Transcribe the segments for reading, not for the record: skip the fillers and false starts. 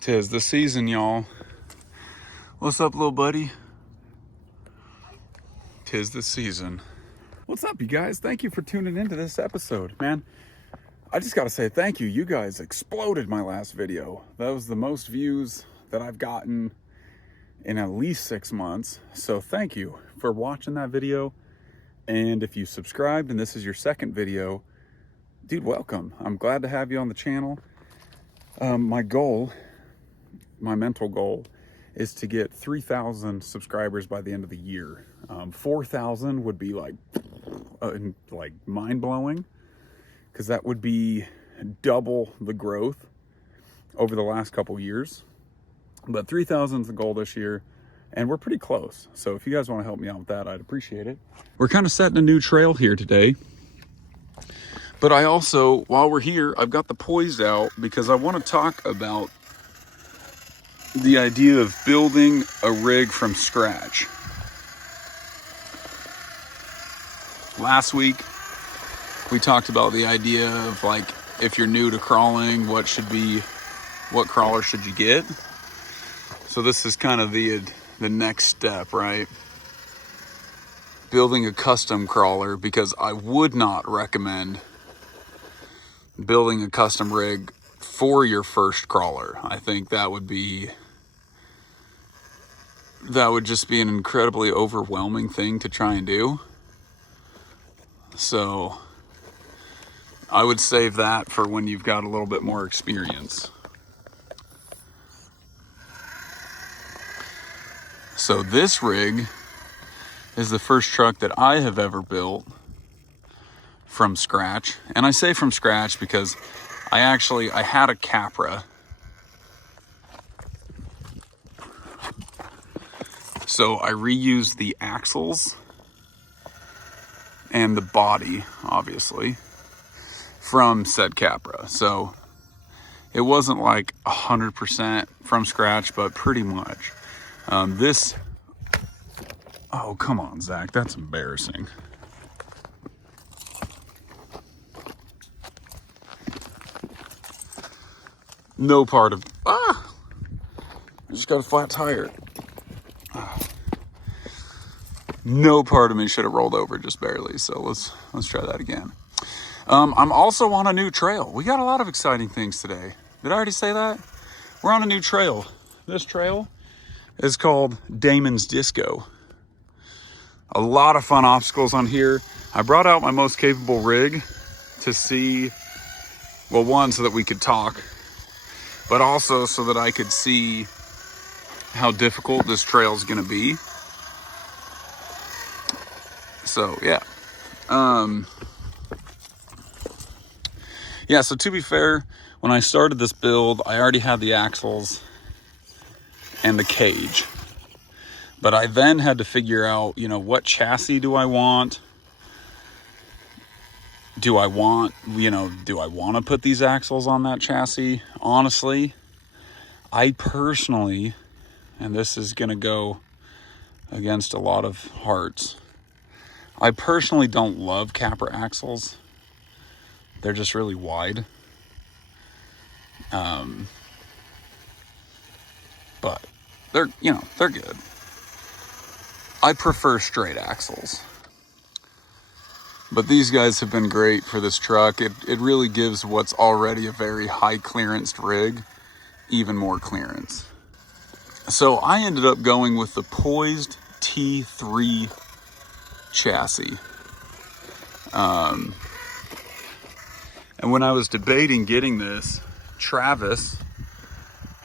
'Tis the season, y'all. What's up, little buddy? 'Tis the season. What's up, you guys? Thank you for tuning into this episode, man. I just gotta say thank you. You guys exploded my last video. That was the most views that I've gotten in at least 6 months. So thank you for watching that video. And if you subscribed and this is your second video, dude, welcome. I'm glad to have you on the channel. My mental goal is to get 3,000 subscribers by the end of the year. 4,000 would be like mind-blowing, because that would be double the growth over the last couple years. But 3,000 is the goal this year, and we're pretty close. So if you guys want to help me out with that, I'd appreciate it. We're kind of setting a new trail here today. But I also, while we're here, I've got the Poised out because I want to talk about the idea of building a rig from scratch. Last week, we talked about the idea of, like, if you're new to crawling, what crawler should you get? So this is kind of the next step, right? Building a custom crawler, because I would not recommend building a custom rig for your first crawler. I think that would just be an incredibly overwhelming thing to try and do. So I would save that for when you've got a little bit more experience. So this rig is the first truck that I have ever built from scratch. And I say from scratch because I had a Capra. So I reused the axles and the body, obviously, from said Capra. So it wasn't like 100% from scratch, but pretty much. Oh, come on, Zach, that's embarrassing. No part of, I just got a flat tire. No part of me should have rolled over, just barely. So let's try that again. I'm also on a new trail. We got a lot of exciting things today. Did I already say that? We're on a new trail. This trail is called Damon's Disco. A lot of fun obstacles on here. I brought out my most capable rig to see, well, one, so that we could talk, but also so that I could see how difficult this trail is going to be. So, yeah. So to be fair, when I started this build, I already had the axles and the cage. But I then had to figure out, what chassis do I want? Do I want to put these axles on that chassis? Honestly, I personally, and this is going to go against a lot of hearts, I personally don't love Capra axles. They're just really wide. But they're good. I prefer straight axles. But these guys have been great for this truck. It really gives what's already a very high clearance rig even more clearance. So I ended up going with the Poised T3 chassis. And when I was debating getting this, Travis,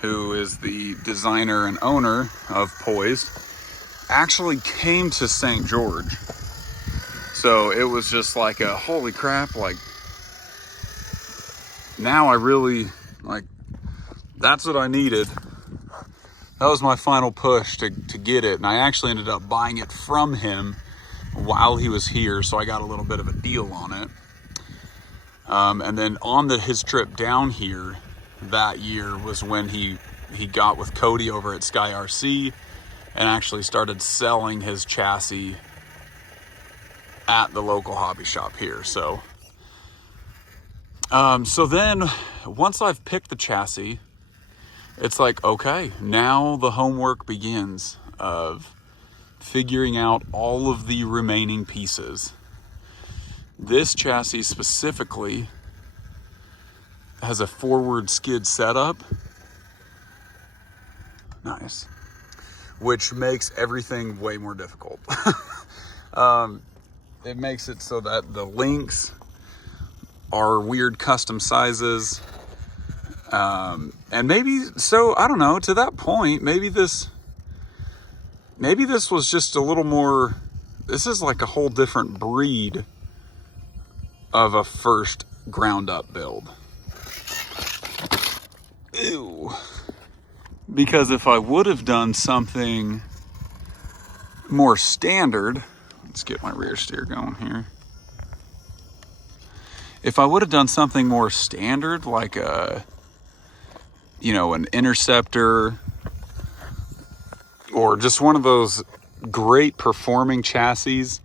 who is the designer and owner of Poised, actually came to St. George. So it was just like a holy crap, like, now I really, like, that's what I needed. That was my final push to get it. And I actually ended up buying it from him while he was here, so I got a little bit of a deal on it. And then on his trip down here that year was when he got with Cody over at Sky RC and actually started selling his chassis at the local hobby shop here. So then once I've picked the chassis it's like, okay, now the homework begins of figuring out all of the remaining pieces. This chassis specifically has a forward skid setup. Nice. Which makes everything way more difficult. It makes it so that the links are weird custom sizes. And maybe, so I don't know, to that point, maybe this was just a little more, this is like a whole different breed of a first ground up build. Ew. Because if I would have done something more standard, let's get my rear steer going here. If I would have done something more standard, like an Interceptor, or just one of those great performing chassis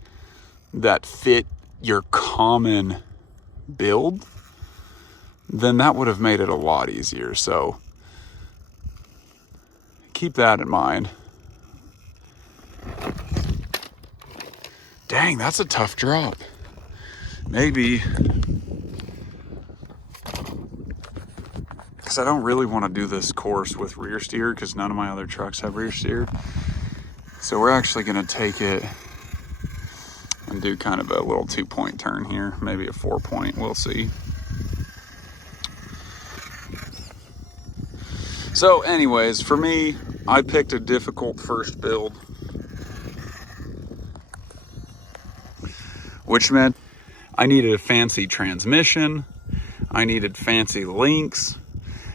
that fit your common build, then that would have made it a lot easier. So keep that in mind. Dang, that's a tough drop. Maybe, because I don't really want to do this course with rear steer, because none of my other trucks have rear steer. So we're actually going to take it and do kind of a little 2-point turn here, maybe a 4-point, we'll see. So anyways, for me, I picked a difficult first build, which meant I needed a fancy transmission, I needed fancy links,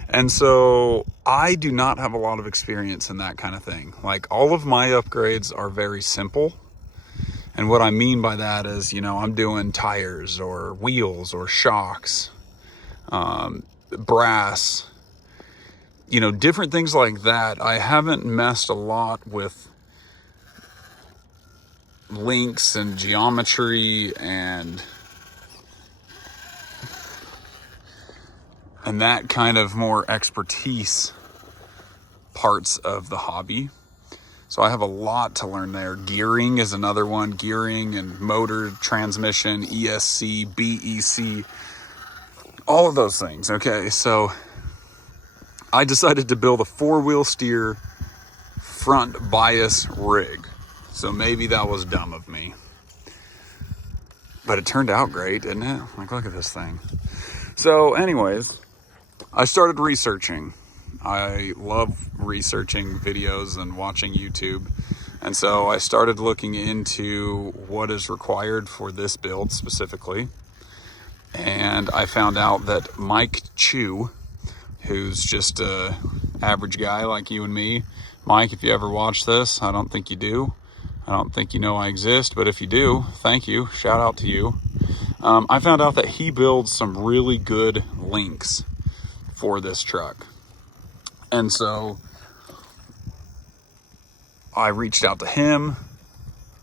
and so I do not have a lot of experience in that kind of thing. Like, all of my upgrades are very simple, and what I mean by that is, I'm doing tires or wheels or shocks, brass, different things like that. I haven't messed a lot with links and geometry and that kind of more expertise parts of the hobby. So I have a lot to learn there. Gearing is another one. Gearing and motor, transmission, ESC, BEC, all of those things. Okay, so I decided to build a 4-wheel steer front bias rig. So maybe that was dumb of me, but it turned out great, didn't it? Like, look at this thing. So anyways, I started researching. I love researching videos and watching YouTube. And so I started looking into what is required for this build specifically. And I found out that Mike Chu, who's just a average guy like you and me. Mike, if you ever watch this, I don't think you do. I don't think you know I exist, but if you do, thank you. Shout out to you. I found out that he builds some really good links for this truck. And so I reached out to him.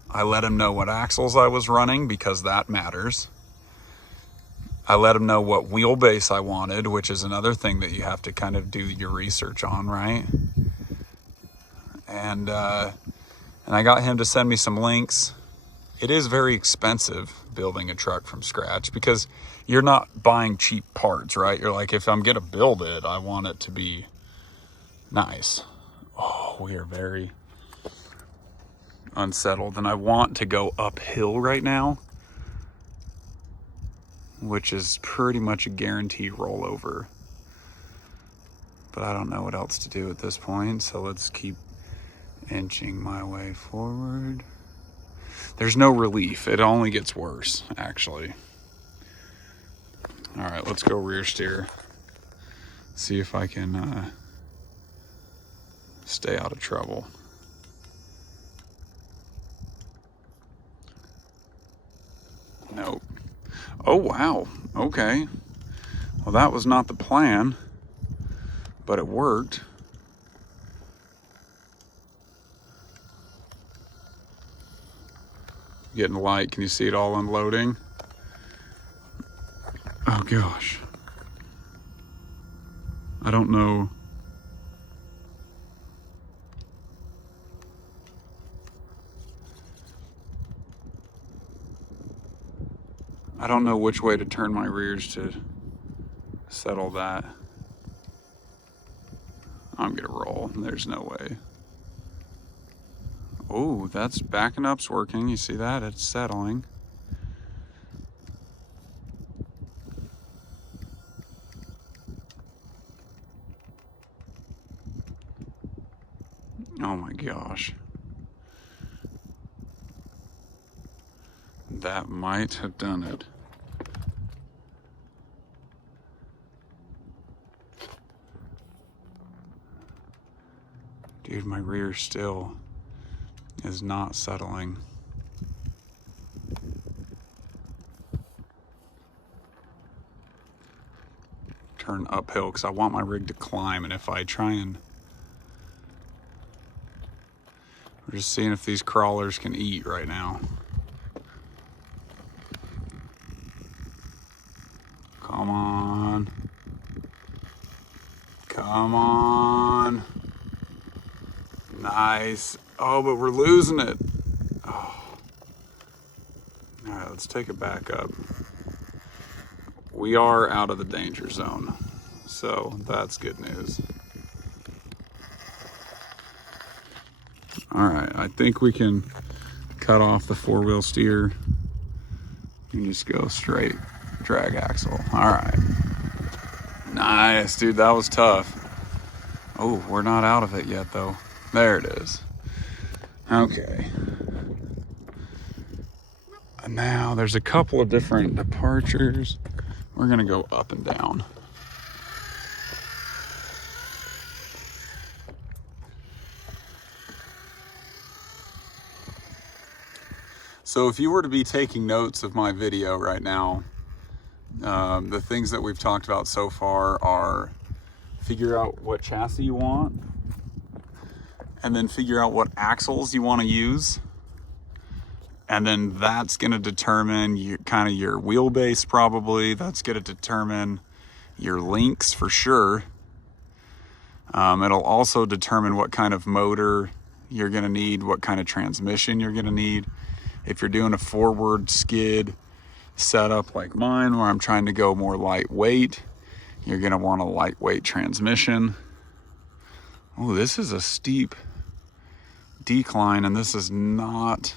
I let him know what axles I was running, because that matters. I let him know what wheelbase I wanted, which is another thing that you have to kind of do your research on, right? And I got him to send me some links. It is very expensive building a truck from scratch, because you're not buying cheap parts, right? You're like, if I'm gonna build it, I want it to be nice. Oh, we are very unsettled, and I want to go uphill right now, which is pretty much a guaranteed rollover. But I don't know what else to do at this point, so let's keep inching my way forward. There's no relief. It only gets worse, actually. All right, let's go rear steer. See if I can stay out of trouble. Nope. Oh, wow. Okay. Well, that was not the plan, but it worked. Getting light. Can you see it all unloading? Oh gosh. I don't know I don't know which way to turn my rears to settle that. I'm gonna roll. There's no way. Oh, that's backing up's working. You see that? It's settling. Oh my gosh. That might have done it. Dude, my rear still is not settling. Turn uphill because I want my rig to climb, and if I try and... We're just seeing if these crawlers can eat right now. Come on. Come on. Nice. Oh, but we're losing it. Oh. All right, let's take it back up. We are out of the danger zone, so that's good news. All right, I think we can cut off the four-wheel steer and just go straight drag axle. All right. Nice, dude, that was tough. Oh, we're not out of it yet, though. There it is. Okay. And now there's a couple of different departures. We're gonna go up and down. So if you were to be taking notes of my video right now, the things that we've talked about so far are figure out what chassis you want, and then figure out what axles you want to use. And then that's going to determine your wheelbase probably. That's going to determine your links for sure. It'll also determine what kind of motor you're going to need, what kind of transmission you're going to need. If you're doing a forward skid setup like mine, where I'm trying to go more lightweight, you're going to want a lightweight transmission. Oh, this is a steep decline, and this is not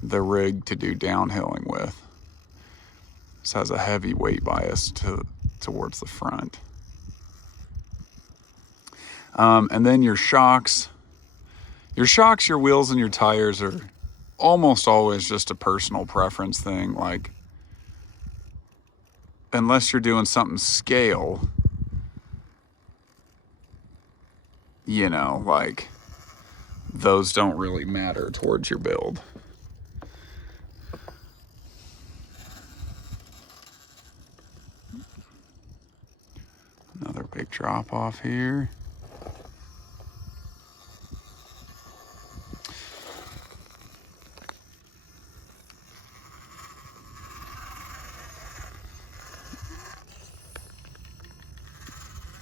the rig to do downhilling with. This has a heavy weight bias towards the front. And then your shocks, your wheels, and your tires are almost always just a personal preference thing. Like, unless you're doing something scale, you know, like, those don't really matter towards your build. Another big drop off here.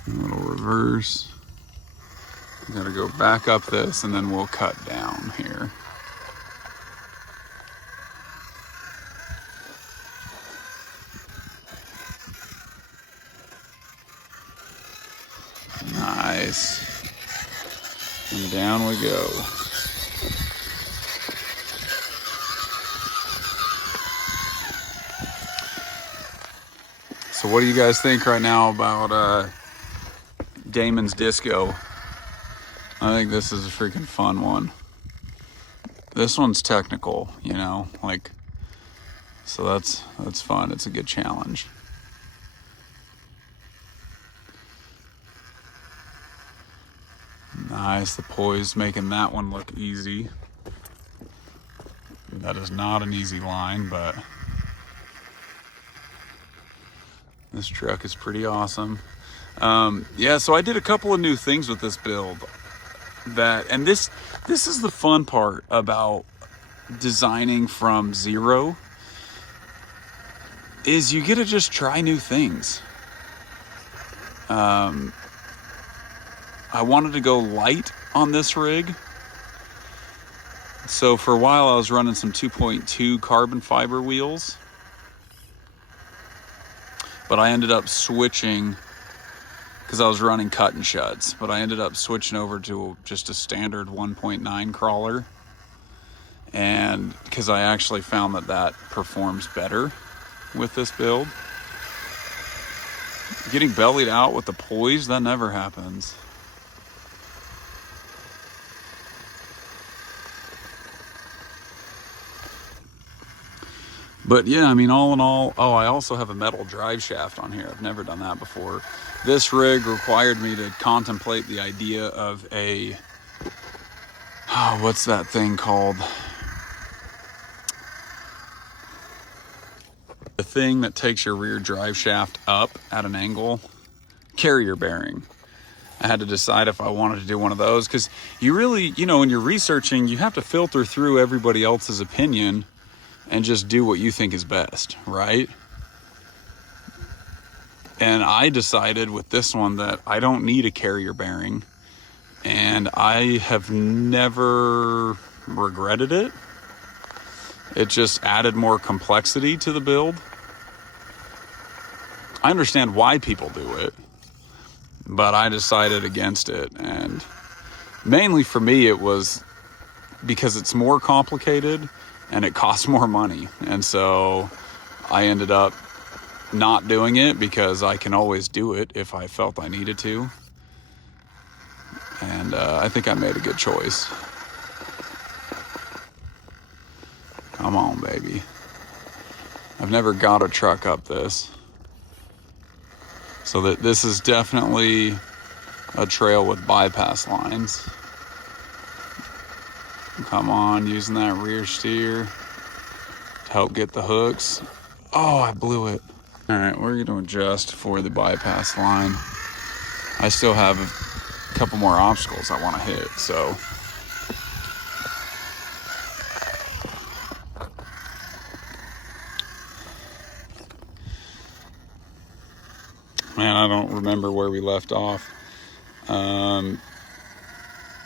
A little reverse. I'm gonna go back up this and then we'll cut down here. Nice. And down we go. So what do you guys think right now about Damon's Disco? I think this is a freaking fun one. This one's technical, you know, like, so that's fun. It's a good challenge. Nice, the poise making that one look easy. That is not an easy line, but this truck is pretty awesome. Yeah, so I did a couple of new things with this build. And this is the fun part about designing from zero, is you get to just try new things. I wanted to go light on this rig. So for a while I was running some 2.2 carbon fiber wheels. but I ended up switching because I was running cut and shuts, but I ended up switching over to just a standard 1.9 crawler, and because I actually found that performs better with this build. Getting bellied out with the poise, that never happens. But yeah, I mean, all in all, oh, I also have a metal drive shaft on here. I've never done that before. This rig required me to contemplate the idea of a, oh, what's that thing called? The thing that takes your rear drive shaft up at an angle, carrier bearing. I had to decide if I wanted to do one of those, because you really, you know, when you're researching, you have to filter through everybody else's opinion and just do what you think is best, right? And I decided with this one that I don't need a carrier bearing, and I have never regretted it. It just added more complexity to the build. I understand why people do it, but I decided against it. And mainly for me, it was because it's more complicated and it costs more money. And so I ended up not doing it because I can always do it if I felt I needed to. And I think I made a good choice. Come on, baby. I've never got a truck up this. So that this is definitely a trail with bypass lines. Come on, using that rear steer to help get the hooks. Oh, I blew it. All right, we're gonna adjust for the bypass line. I still have a couple more obstacles I wanna hit, so. Man, I don't remember where we left off.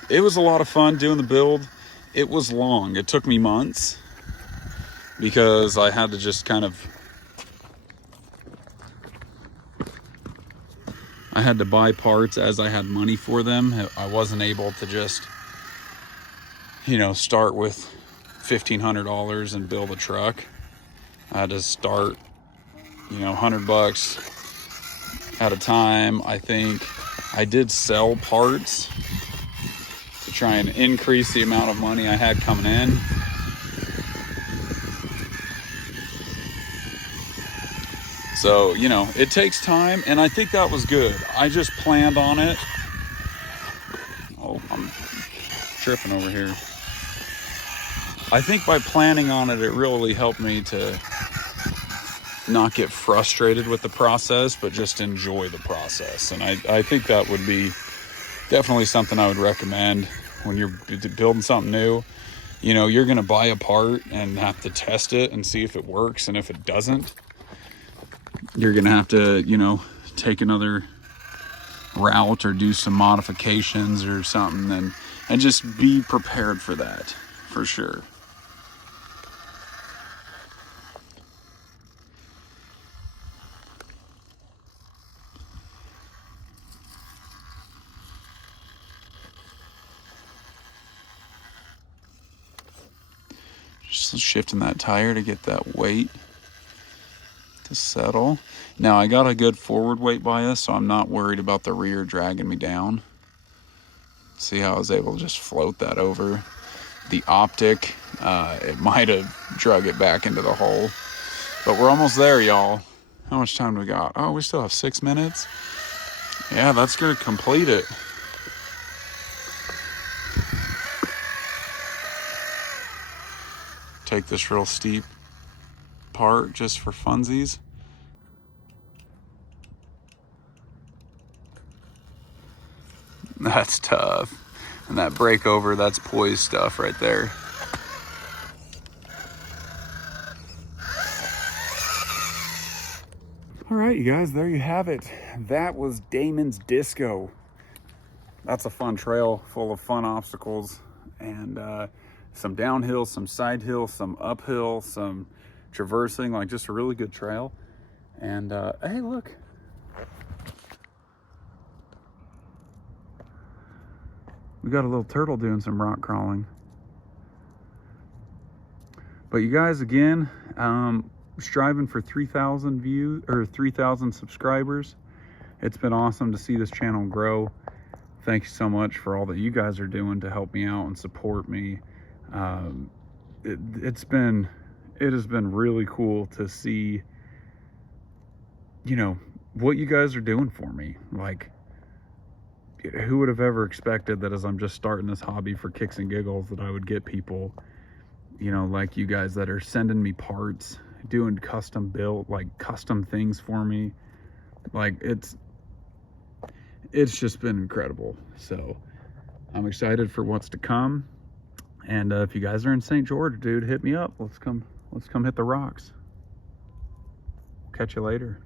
It was a lot of fun doing the build. It was long. It took me months because I had to just kind of, I had to buy parts as I had money for them. I wasn't able to just, you know, start with $1,500 and build a truck. I had to start, you know, $100 at a time. I think I did sell parts to try and increase the amount of money I had coming in. So, you know, it takes time, and I think that was good. I just planned on it. Oh, I'm tripping over here. I think by planning on it, it really helped me to not get frustrated with the process, but just enjoy the process. And I think that would be definitely something I would recommend when you're building something new. You know, you're going to buy a part and have to test it and see if it works. And if it doesn't, you're going to have to, you know, take another route or do some modifications or something, and just be prepared for that, for sure. Just shifting that tire to get that weight to settle. Now I got a good forward weight bias, so I'm not worried about the rear dragging me down. See how I was able to just float that over. The optic, it might have drug it back into the hole. But we're almost there, y'all. How much time do we got? Oh, we still have 6 minutes. Yeah, that's gonna complete it. Take this real steep part just for funsies. That's tough. And that breakover, that's poise stuff right there. All right, you guys, there you have it. That was Damon's Disco. That's a fun trail full of fun obstacles, and some downhill, some side hill, some uphill, some traversing, like just a really good trail. And hey, look. We got a little turtle doing some rock crawling. But you guys, again, striving for 3,000 views or 3,000 subscribers. It's been awesome to see this channel grow. Thank you so much for all that you guys are doing to help me out and support me. It has been really cool to see, you know, what you guys are doing for me. Like, who would have ever expected that as I'm just starting this hobby for kicks and giggles that I would get people, you know, like you guys that are sending me parts, doing custom built, like custom things for me. Like, it's just been incredible. So I'm excited for what's to come. And if you guys are in St. George, dude, hit me up. Let's come hit the rocks. Catch you later.